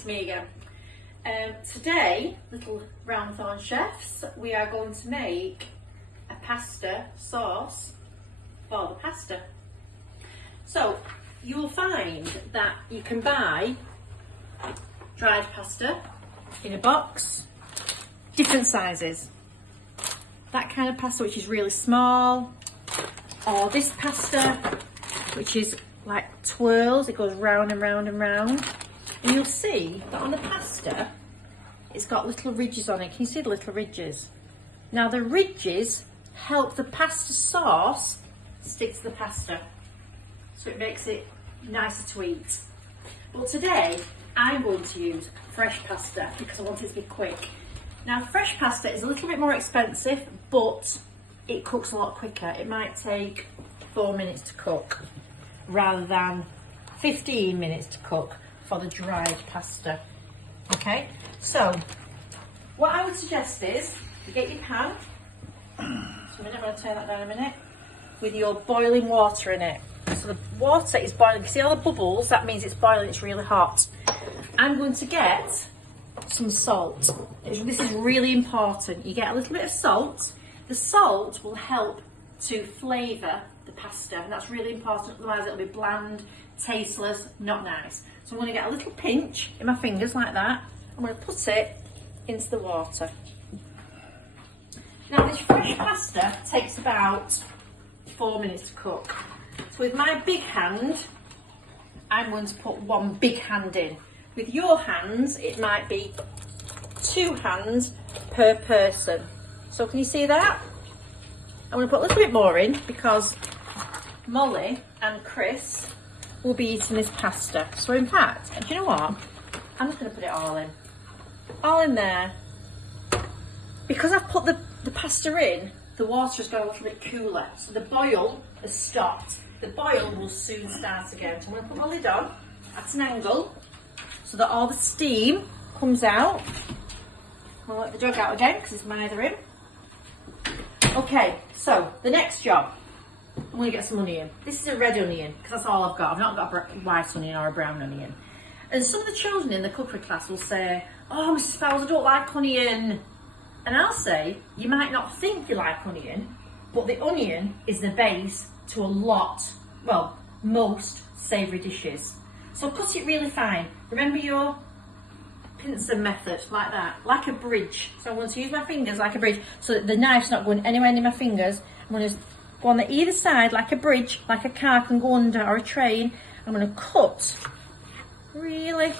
it's me again. Today, little round thorn chefs, we are going to make a pasta sauce for the pasta. So you will find that you can buy dried pasta in a box, different sizes. That kind of pasta which is really small, or this pasta which is like twirls, it goes round and round and round. And you'll see that on the pasta, it's got little ridges on it. Can you see the little ridges? Now the ridges help the pasta sauce stick to the pasta, so it makes it nicer to eat. But today, I'm going to use fresh pasta because I want it to be quick. Now fresh pasta is a little bit more expensive, but it cooks a lot quicker. It might take 4 minutes to cook rather than 15 minutes to cook for the dried pasta. Okay, so what I would suggest is you get your pan. So I'm going to turn that down a minute, with your boiling water in it. So the water is boiling. You see all the bubbles? That means it's boiling, it's really hot. I'm going to get some salt. This is really important. You get a little bit of salt. The salt will help to flavour the pasta, and that's really important, otherwise it'll be bland, tasteless, not nice. So I'm going to get a little pinch in my fingers like that. I'm going to put it into the water. Now this fresh pasta takes about 4 minutes to cook. So with my big hand, I'm going to put one big hand in. With your hands, it might be 2 hands per person. So can you see that? I'm going to put a little bit more in because Molly and Chris will be eating this pasta. So in fact, do you know what? I'm just going to put it all in there. Because I've put the pasta in, the water has got a little bit cooler. So the boil has stopped. The boil will soon start again. So I'm going to put my lid on at an angle so that all the steam comes out. I'll let the jug out again because it's neither in. Okay, so the next job, I'm going to get some onion. This is a red onion because that's all I've got. I've not got a white onion or a brown onion. And some of the children in the cookery class will say, "Oh, Mrs Fowles, I don't like onion." And I'll say, you might not think you like onion, but the onion is the base to a lot, well, most savoury dishes. So cut it really fine. Remember your pincer method, like that, like a bridge. So I'm going to use my fingers like a bridge so that the knife's not going anywhere near my fingers. I'm going to go on the either side like a bridge, like a car can go under, or a train. I'm going to cut really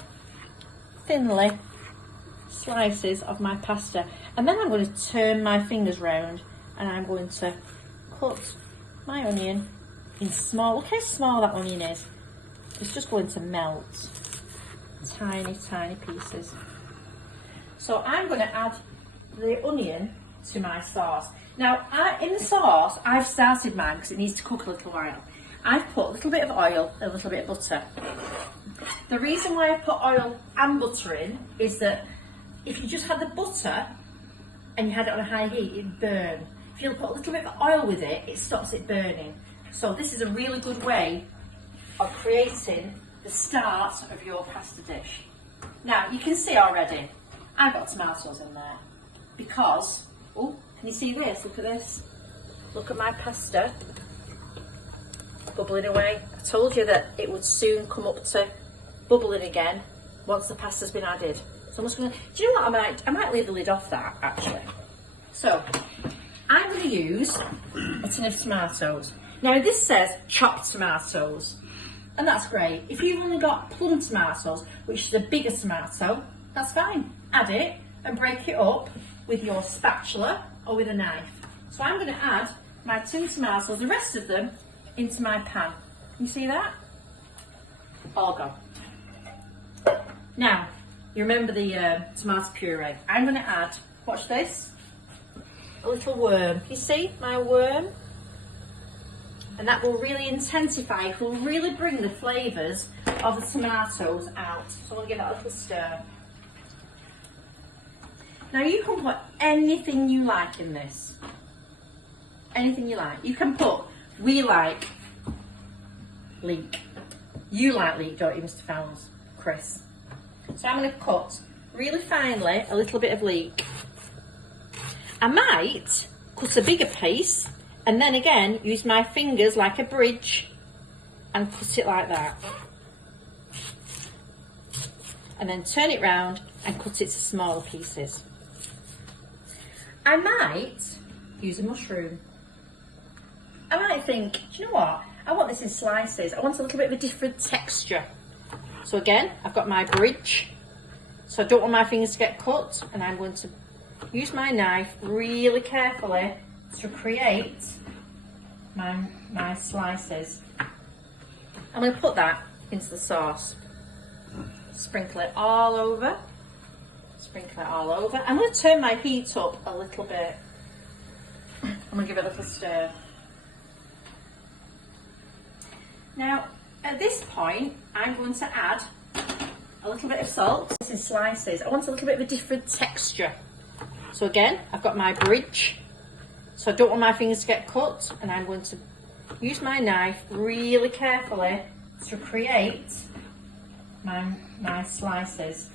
thinly slices of my pasta, and then I'm going to turn my fingers round and I'm going to cut my onion in small, look how small that onion is. It's just going to melt. Tiny, tiny pieces. So I'm going to add the onion to my sauce. Now, in the sauce, I've started mine because it needs to cook a little while. I've put a little bit of oil, a little bit of butter. The reason why I put oil and butter in is that if you just had the butter and you had it on a high heat, it'd burn. If you put a little bit of oil with it, it stops it burning. So this is a really good way of creating the start of your pasta dish. Now, you can see already, I've got tomatoes in there because, oh, can you see this? Look at this. Look at my pasta bubbling away. I told you that it would soon come up to bubbling again once the pasta's been added. So I'm just going to, do you know what, I might leave the lid off that actually. So, I'm going to use a tin of tomatoes. Now this says chopped tomatoes, and that's great. If you've only got plum tomatoes, which is a bigger tomato, that's fine. Add it and break it up with your spatula or with a knife. So I'm going to add my tin tomatoes, the rest of them, into my pan. Can you see that? All gone. Now, you remember the tomato puree. I'm going to add, watch this, a little worm. Can you see my worm? And that will really intensify, it will really bring the flavours of the tomatoes out. So I'll give that a little stir. Now you can put anything you like in this. Anything you like. You can put, we like leek. You like leek, don't you, Mr Fowles? Chris. So I'm going to cut really finely a little bit of leek. I might cut a bigger piece and then again use my fingers like a bridge and cut it like that. And then turn it round and cut it to smaller pieces. I might use a mushroom. I might think, do you know what? I want this in slices. I want a little bit of a different texture. So again, I've got my bridge. So I don't want my fingers to get cut, and I'm going to use my knife really carefully to create my slices. I'm going to put that into the sauce. Sprinkle it all over. Sprinkle it all over. I'm going to turn my heat up a little bit. I'm going to give it a little stir. Now, at this point, I'm going to add a little bit of salt. This is slices. I want a little bit of a different texture. So again, I've got my bridge. So I don't want my fingers to get cut, and I'm going to use my knife really carefully to create my slices.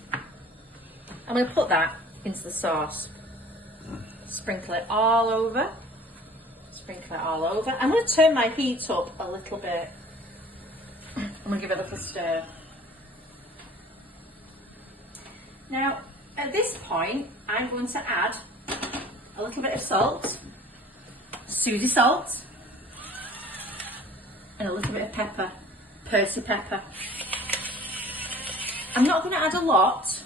I'm going to put that into the sauce. Sprinkle it all over. Sprinkle it all over. I'm going to turn my heat up a little bit. I'm going to give it a little stir. Now, at this point, I'm going to add a little bit of salt, Susie salt, and a little bit of pepper, Percy pepper. I'm not going to add a lot,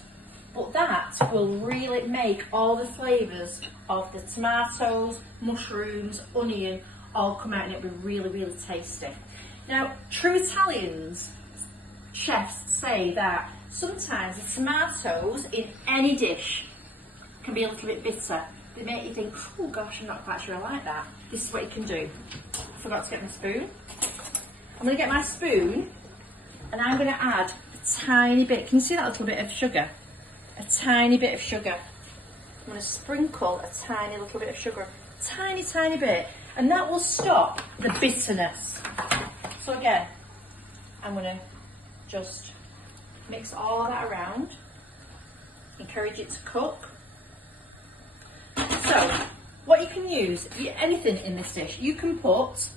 but that will really make all the flavours of the tomatoes, mushrooms, onion all come out, and it'll be really, really tasty. Now, true Italians, chefs say that sometimes the tomatoes in any dish can be a little bit bitter. They make you think, oh gosh, I'm not quite sure I like that. This is what you can do. I forgot to get my spoon. I'm going to get my spoon and I'm going to add a tiny bit. Can you see that little bit of sugar? A tiny bit of sugar. I'm going to sprinkle a tiny little bit of sugar. Tiny, tiny bit. And that will stop the bitterness. So again, I'm going to just mix all of that around. Encourage it to cook. So, what you can use, anything in this dish, you can put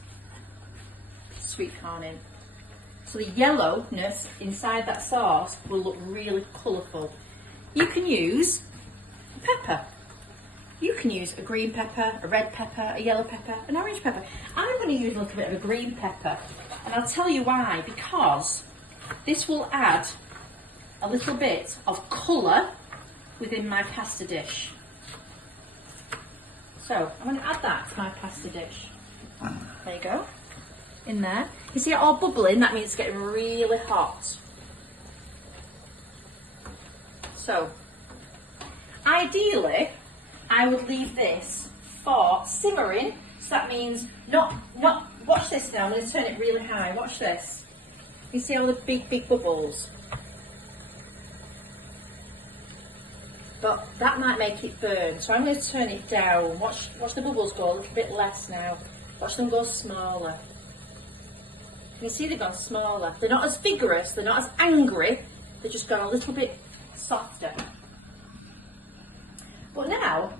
sweet corn in. So the yellowness inside that sauce will look really colourful. You can use pepper. You can use a green pepper, a red pepper, a yellow pepper, an orange pepper. I'm going to use a little bit of a green pepper, and I'll tell you why. Because this will add a little bit of colour within my pasta dish. So I'm going to add that to my pasta dish. There you go. In there. You see it all bubbling? That means it's getting really hot. So, ideally, I would leave this for simmering. So that means not, watch this now, I'm going to turn it really high. Watch this. You see all the big, big bubbles? But that might make it burn, so I'm going to turn it down. Watch the bubbles go a little bit less now. Watch them go smaller. You can see they've gone smaller. They're not as vigorous, they're not as angry, they've just gone a little bit softer. But now,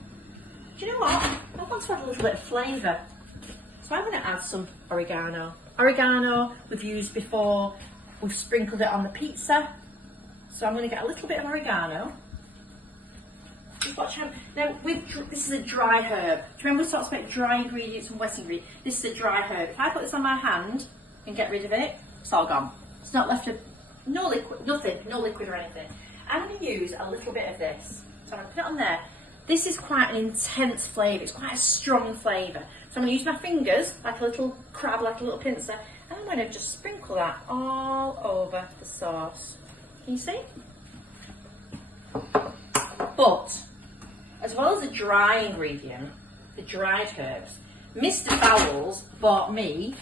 do you know what? I want to add a little bit of flavour. So I'm going to add some oregano. Oregano we've used before, we've sprinkled it on the pizza. So I'm going to get a little bit of oregano. Just watch how, now this is a dry herb. Do you remember we talked about dry ingredients and wet ingredients? This is a dry herb. If I put this on my hand and get rid of it, it's all gone. It's not left no liquid, nothing, no liquid or anything. I'm going to use a little bit of this. So I'm going to put it on there. This is quite an intense flavour, it's quite a strong flavour. So I'm going to use my fingers, like a little crab, like a little pincer, and I'm going to just sprinkle that all over the sauce. Can you see? But, as well as the dry ingredient, the dried herbs, Mr Fowles bought me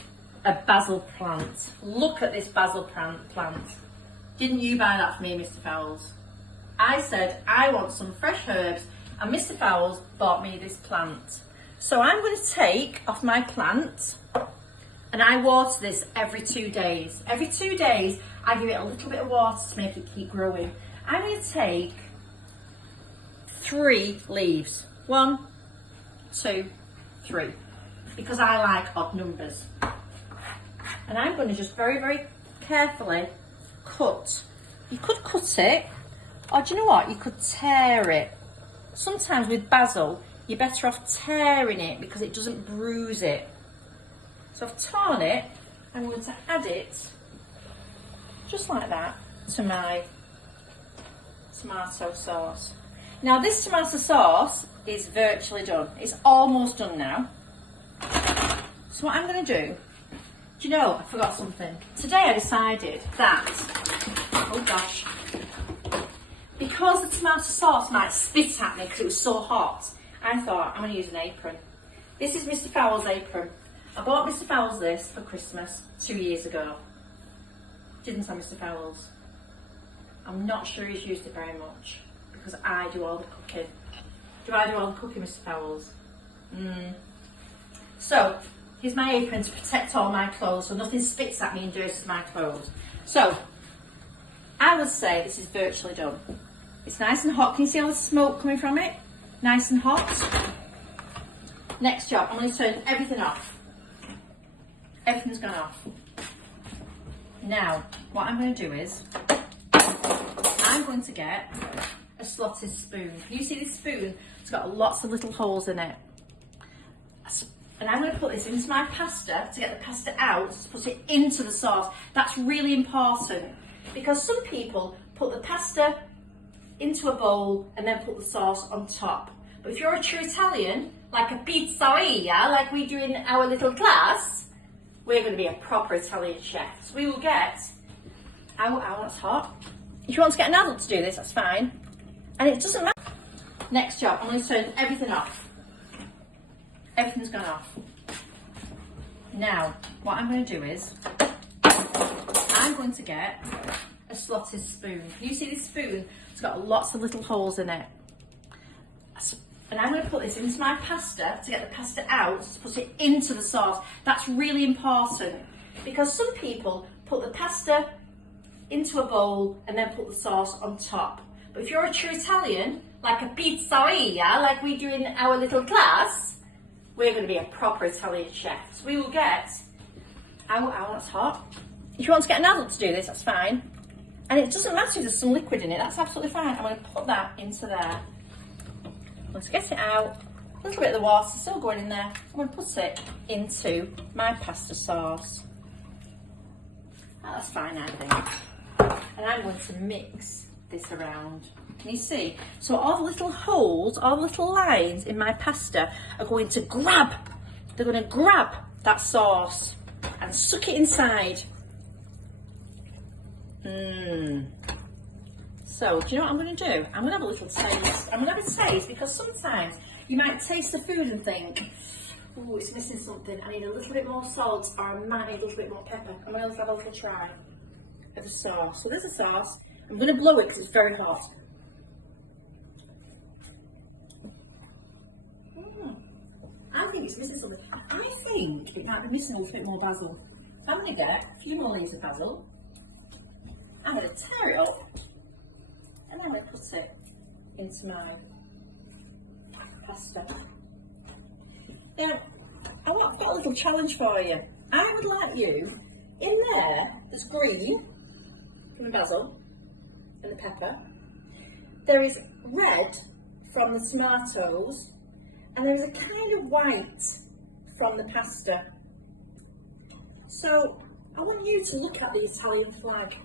a basil plant. Look at this basil plant. Didn't you buy that for me, Mr Fowles? I said, I want some fresh herbs, and Mr Fowles bought me this plant. So I'm going to take off my plant, And I water this every 2 days. Every 2 days, I give it a little bit of water to make it keep growing. I'm going to take 3 leaves. 1, 2, 3. Because I like odd numbers. And I'm going to just very, very carefully cut. You could cut it, or do you know what? You could tear it. Sometimes with basil, you're better off tearing it because it doesn't bruise it. So I've torn it. I'm going to add it, just like that, to my tomato sauce. Now this tomato sauce is virtually done. It's almost done now. So what I'm going to do you know, I forgot something. Today I decided that, oh gosh, because the tomato sauce might spit at me because it was so hot, I thought I'm going to use an apron. This is Mr Fowles' apron. I bought Mr Fowles this for Christmas 2 years ago. Didn't I, Mr Fowles? I'm not sure he's used it very much because I do all the cooking. Do I do all the cooking, Mr Fowles? So, here's my apron to protect all my clothes so nothing spits at me and dirties my clothes. So, I would say this is virtually done. It's nice and hot. Can you see all the smoke coming from it? Nice and hot. Next job, I'm going to turn everything off. Everything's gone off. Now, what I'm going to do is, I'm going to get a slotted spoon. Can you see this spoon? It's got lots of little holes in it. And I'm going to put this into my pasta to get the pasta out, to put it into the sauce. That's really important because some people put the pasta into a bowl and then put the sauce on top. But if you're a true Italian, like a pizzeria, like we do in our little class, we're going to be a proper Italian chef. So we will get, that's hot. If you want to get an adult to do this, that's fine. And it doesn't matter. Next job, I'm going to turn everything off. Everything's gone off. Now, what I'm going to do is, I'm going to get a slotted spoon. Can you see this spoon? It's got lots of little holes in it. And I'm going to put this into my pasta to get the pasta out, to put it into the sauce. That's really important because some people put the pasta into a bowl and then put the sauce on top. But if you're a true Italian, like a pizzeria, like we do in our little class, we're going to be a proper Italian chef. So we will get, that's hot. If you want to get an adult to do this, that's fine. And it doesn't matter if there's some liquid in it, that's absolutely fine. I'm going to put that into there. Let's get it out. A little bit of the water still going in there. I'm going to put it into my pasta sauce. That's fine, I think. And I'm going to mix this around. Can you see? So all the little holes, all the little lines in my pasta are going to grab. They're going to grab that sauce and suck it inside. So, do you know what I'm going to do? I'm going to have a little taste. I'm going to have a taste because sometimes you might taste the food and think, oh, it's missing something. I need a little bit more salt or I might need a little bit more pepper. I'm going to have a little try of the sauce. So there's the sauce. I'm going to blow it because it's very hot. I think it's missing something. I think it might be missing a little bit more basil. So I'm going to get a few more leaves of basil. I'm going to tear it up. And I'm going to put it into my pasta. Now, I've got a little challenge for you. I would like you, in there's green from the basil and the pepper. There is red from the tomatoes. And there is a kind of white from the pasta. So, I want you to look at the Italian flag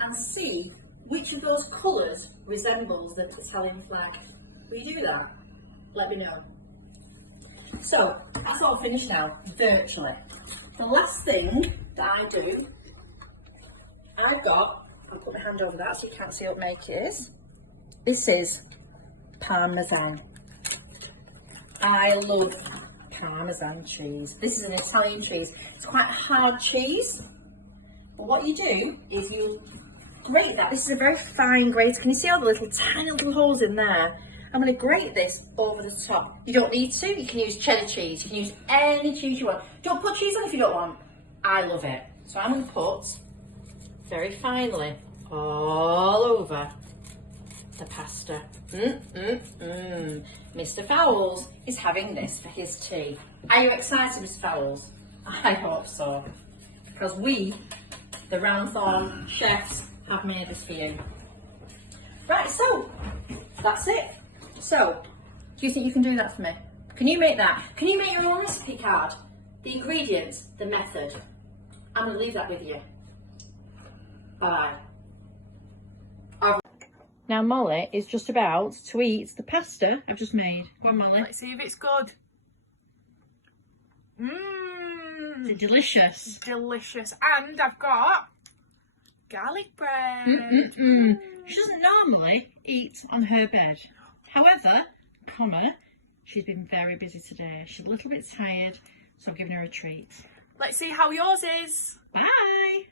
and see which of those colours resembles the Italian flag. Will you do that? Let me know. So, that's all finished now, virtually. The last thing that I do, I'll put my hand over that so you can't see what make it is. This is Parmesan. I love Parmesan cheese. This is an Italian cheese. It's quite a hard cheese. But what you do is you grate that. This is a very fine grater. Can you see all the little tiny little holes in there? I'm going to grate this over the top. You don't need to. You can use cheddar cheese. You can use any cheese you want. Don't put cheese on if you don't want. I love it. So I'm going to put very finely all over the pasta. Mr Fowles is having this for his tea. Are you excited, Mr Fowles? I hope so. Because we, the Roundthorn chefs, have made this for you. Right, so that's it. So, do you think you can do that for me? Can you make that? Can you make your own recipe card? The ingredients, the method. I'm going to leave that with you. Bye. Now Molly is just about to eat the pasta I've just made. Go on, Molly. Let's see if it's good. Is it delicious? Delicious. And I've got garlic bread. She doesn't normally eat on her bed. However, she's been very busy today. She's a little bit tired, so I'm giving her a treat. Let's see how yours is. Bye.